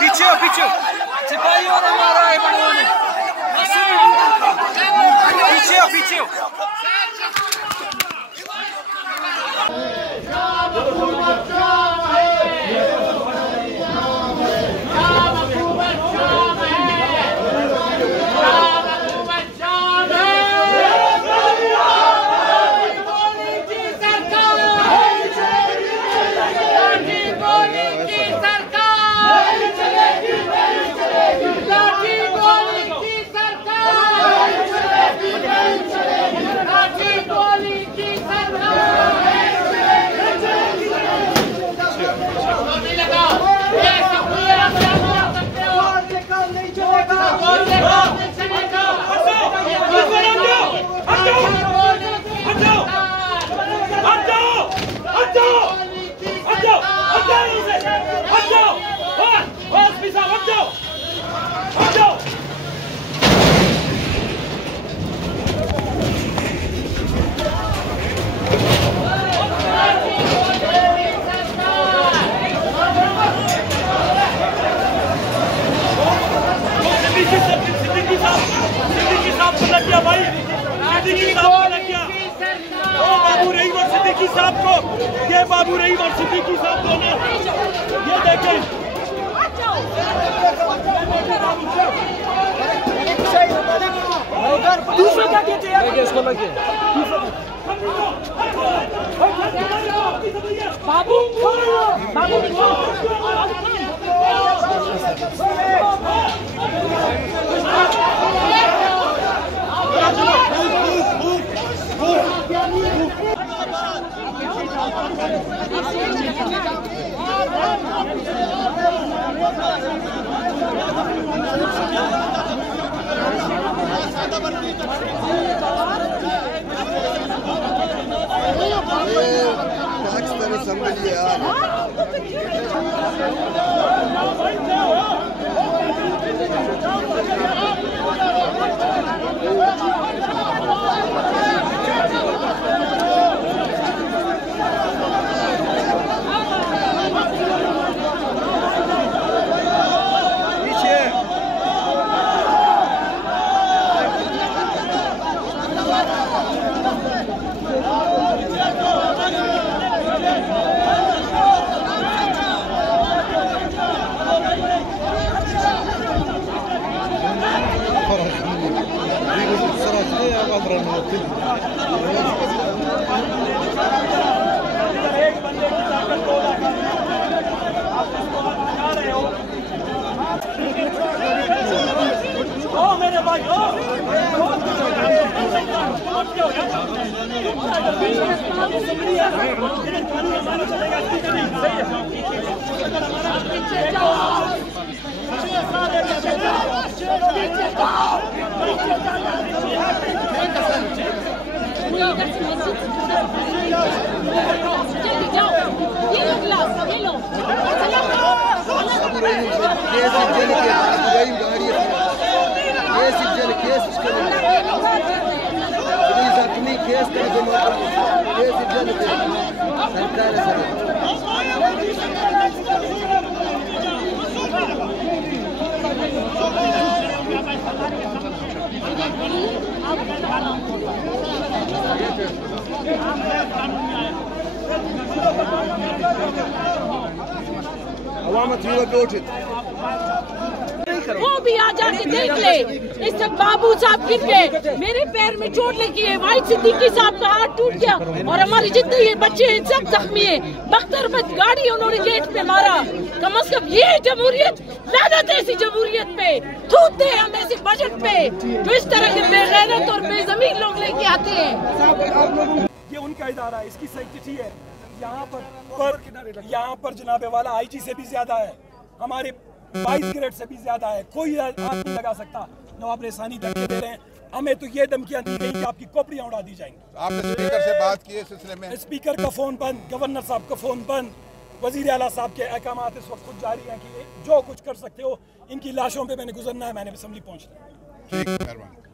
पीछे पीछे सिपाही और हमारा है पीछे पीछे सिद्दीकी साहब को ये बाबू रहीम और सिद्दीकी साहब दोनों ये देखें दूसरे का इसको लगे बाबू बाबू पाकिस्तानी संभली यार वो भी आ जाके देख ले। इस बाबू साहब गिर गए, मेरे पैर में चोट लगी है, वाहिद सिद्दीकी साहब का हाथ टूट गया और हमारे जितने ये बच्चे हैं सब जख्मी है। बख्तरबंद गाड़ी उन्होंने गेट पे मारा। कम से कम ये जमहूरियत, लानत ऐसी जमहूरियत पे, थूकते हैं हम ऐसे बजट पे जो इस तरह के बेगैरत और बेजमीन लोग लेके आते हैं। ये उनका इदारा है, इसकी सैक्रेटरी है। यहाँ पर जनाबे वाला आईजी से भी ज्यादा है। हमारे 22 ग्रेड से भी ज्यादा है, कोई हाथ नहीं लगा सकता। नवाब रेसानी धमकी दे रहे हैं, हमें तो ये धमकियां दी गई कि आपकी खोपड़ियां उड़ा दी जाएंगी। आपने स्पीकर से बात की इस सिलसिले में? स्पीकर का फोन बंद, गवर्नर साहब का फोन बंद, वजीर आला साहब के अहकामात इस वक्त खुद जारी हैं कि जो कुछ कर सकते हो, इनकी लाशों पे मैंने गुजरना है, मैंने असेंबली पहुंचना है। ठीक, मेहरबानी।